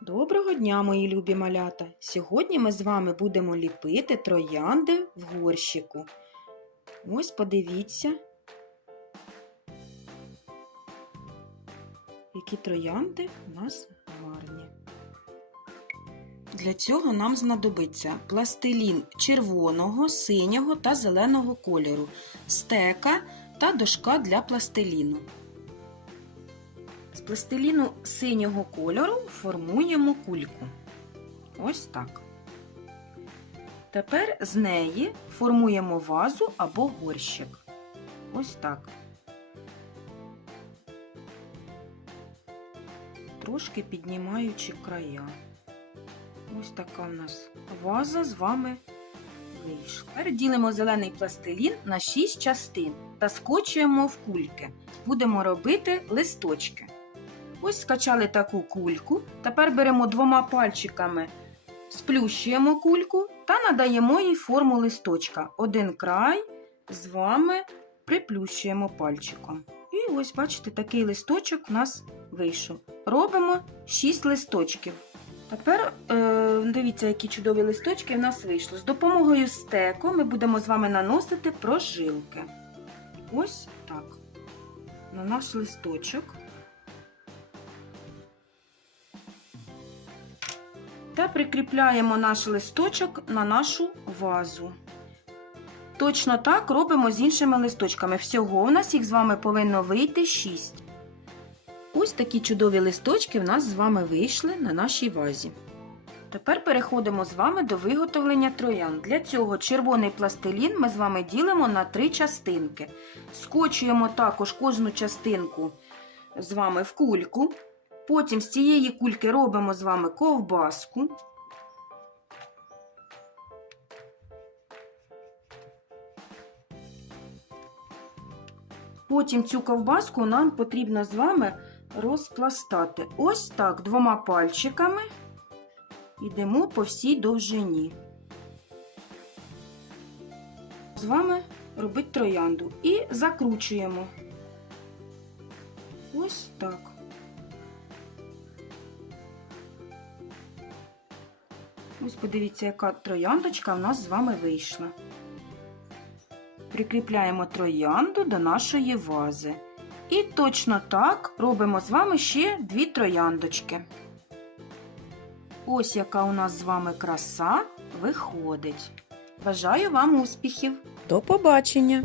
Доброго дня, мої любі малята! Сьогодні ми з вами будемо ліпити троянди в горщику. Ось подивіться, які троянди у нас гарні. Для цього нам знадобиться пластилін червоного, синього та зеленого кольору, стека та дошка для пластиліну. З пластиліну синього кольору формуємо кульку. Ось так. Тепер з неї формуємо вазу або горщик. Ось так. Трошки піднімаючи края. Ось така в нас ваза з вами вийшла. Тепер ділимо зелений пластилін на 6 частин та скочуємо в кульки. Будемо робити листочки. Ось скачали таку кульку. Тепер беремо двома пальчиками, сплющуємо кульку та надаємо їй форму листочка. Один край з вами приплющуємо пальчиком. І ось, бачите, такий листочок у нас вийшов. Робимо 6 листочків. Тепер е, дивіться, які чудові листочки в нас вийшло. З допомогою стеку ми будемо з вами наносити прожилки. Ось так. На наш листочок. Прикріпляємо наш листочок на нашу вазу. Точно так робимо з іншими листочками. Всього у нас їх з вами повинно вийти 6. Ось такі чудові листочки в нас з вами вийшли на нашій вазі. Тепер переходимо з вами до виготовлення троян. Для цього червоний пластилін ми з вами ділимо на три частинки. Скочуємо також кожну частинку з вами в кульку. Потім з цієї кульки робимо з вами ковбаску. Потім цю ковбаску нам потрібно з вами розпластати. Ось так двома пальчиками йдемо по всій довжині. З вами робити троянду і закручуємо. Ось так. Ось подивіться, яка трояндочка в нас з вами вийшла. Прикріпляємо троянду до нашої вази. І точно так робимо з вами ще дві трояндочки. Ось яка у нас з вами краса виходить. Бажаю вам успіхів! До побачення!